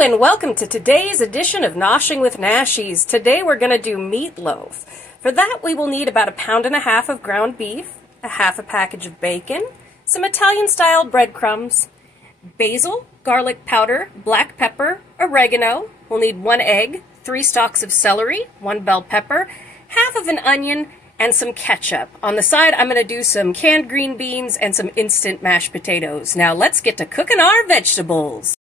And welcome to today's edition of Noshing with Nashies. Today we're going to do meatloaf. For that we will need about 1.5 pounds of ground beef, a half a package of bacon, some Italian-style breadcrumbs, basil, garlic powder, black pepper, oregano. We'll need 1 egg, 3 stalks of celery, 1 bell pepper, half of an onion, and some ketchup. On the side I'm going to do some canned green beans and some instant mashed potatoes. Now let's get to cooking our vegetables.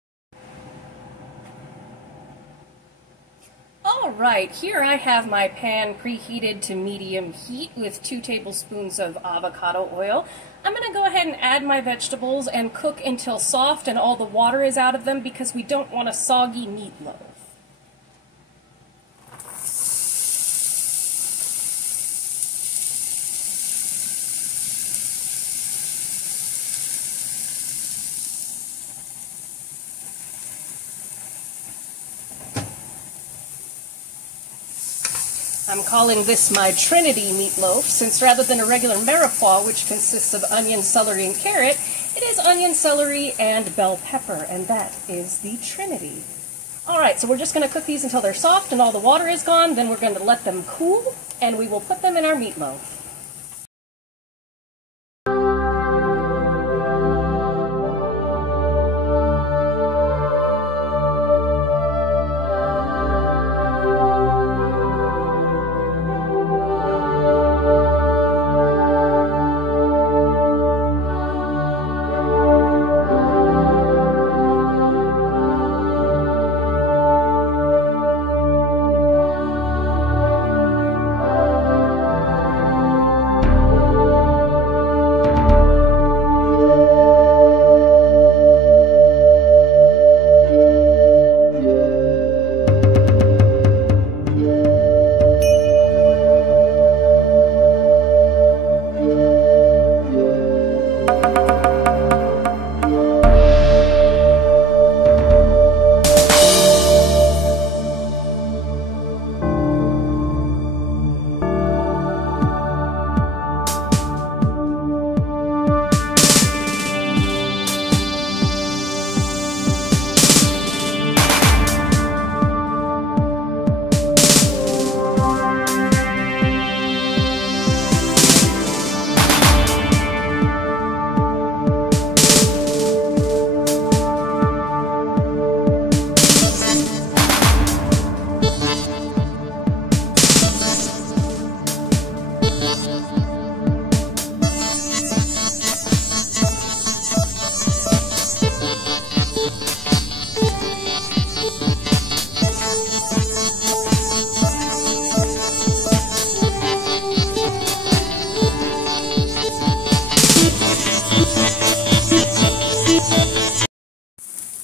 Alright, here I have my pan preheated to medium heat with 2 tablespoons of avocado oil. I'm going to go ahead and add my vegetables and cook until soft and all the water is out of them because we don't want a soggy meatloaf. I'm calling this my Trinity Meatloaf, since rather than a regular mirepoix, which consists of onion, celery, and carrot, it is onion, celery, and bell pepper, and that is the Trinity. Alright, so we're just going to cook these until they're soft and all the water is gone, then we're going to let them cool, and we will put them in our meatloaf.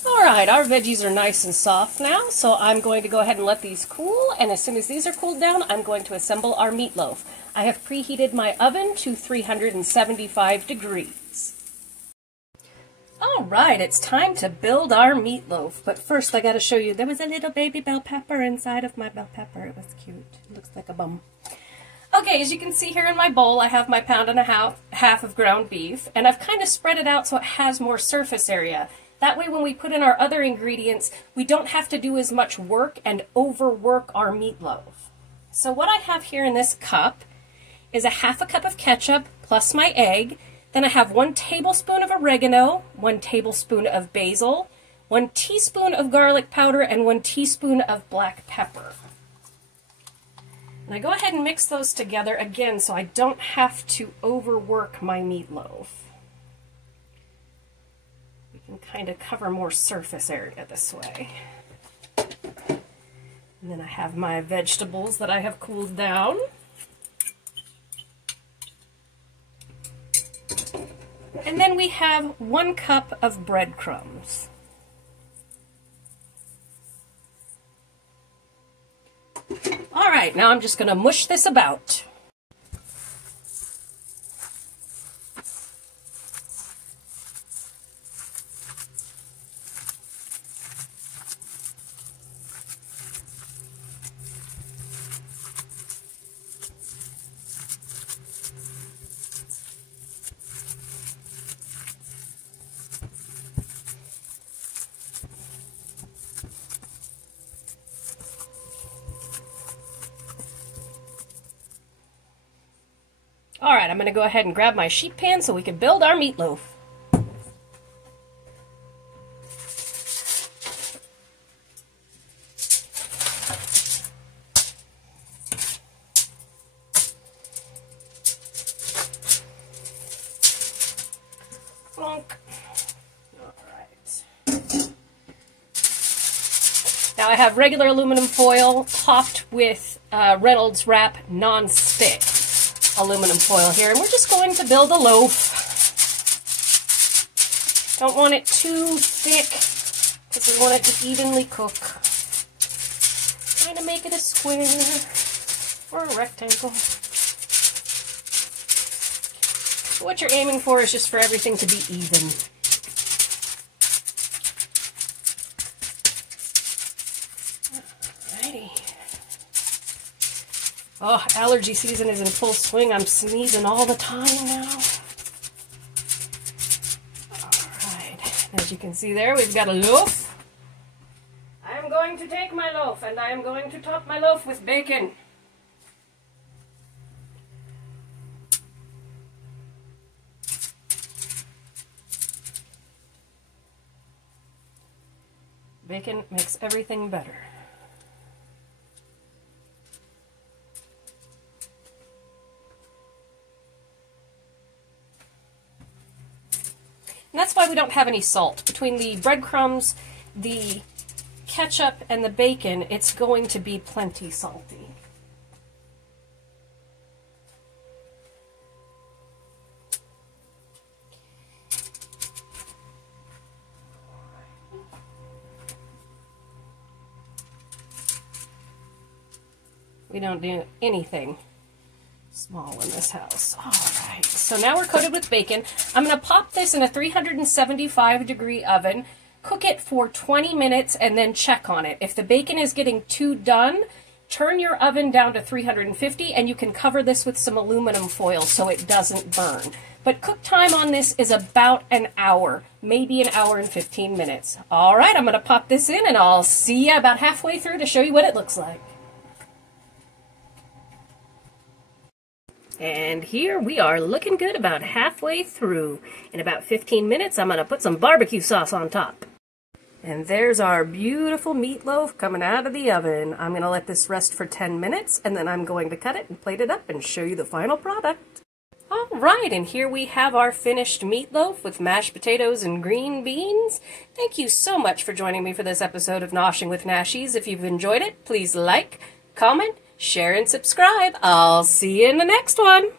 Alright, our veggies are nice and soft now, so I'm going to go ahead and let these cool, and as soon as these are cooled down, I'm going to assemble our meatloaf. I have preheated my oven to 375 degrees. Alright, it's time to build our meatloaf, but first I gotta show you, there was a little baby bell pepper inside of my bell pepper. It was cute. It looks like a bum. Okay, as you can see here in my bowl, I have my 1.5 pounds of ground beef, and I've kind of spread it out so it has more surface area. That way when we put in our other ingredients, we don't have to do as much work and overwork our meatloaf. So what I have here in this cup is 1/2 cup of ketchup plus my egg. Then I have 1 tablespoon of oregano, 1 tablespoon of basil, 1 teaspoon of garlic powder, and 1 teaspoon of black pepper. And I go ahead and mix those together again so I don't have to overwork my meatloaf. We can kind of cover more surface area this way. And then I have my vegetables that I have cooled down. And then we have 1 cup of breadcrumbs. All right, now I'm just going to mush this about. All right, I'm going to go ahead and grab my sheet pan so we can build our meatloaf. Now I have regular aluminum foil topped with Reynolds Wrap non-stick aluminum foil here, and we're just going to build a loaf. Don't want it too thick because we want it to evenly cook. Trying to make it a square or a rectangle. What you're aiming for is just for everything to be even. Oh, allergy season is in full swing. I'm sneezing all the time now. Alright, as you can see there, we've got a loaf. I am going to take my loaf and I am going to top my loaf with bacon. Bacon makes everything better. And that's why we don't have any salt. Between the breadcrumbs, the ketchup, and the bacon, it's going to be plenty salty. We don't do anything small in this house. All right, so now we're coated with bacon. I'm going to pop this in a 375-degree oven, cook it for 20 minutes, and then check on it. If the bacon is getting too done, turn your oven down to 350, and you can cover this with some aluminum foil so it doesn't burn. But cook time on this is about an hour, maybe an hour and 15 minutes. All right, I'm going to pop this in, and I'll see you about halfway through to show you what it looks like. And here we are looking good about halfway through. In about 15 minutes, I'm going to put some barbecue sauce on top. And there's our beautiful meatloaf coming out of the oven. I'm going to let this rest for 10 minutes, and then I'm going to cut it and plate it up and show you the final product. All right, and here we have our finished meatloaf with mashed potatoes and green beans. Thank you so much for joining me for this episode of Noshing with Nashies. If you've enjoyed it, please like, comment, share, and subscribe. I'll see you in the next one.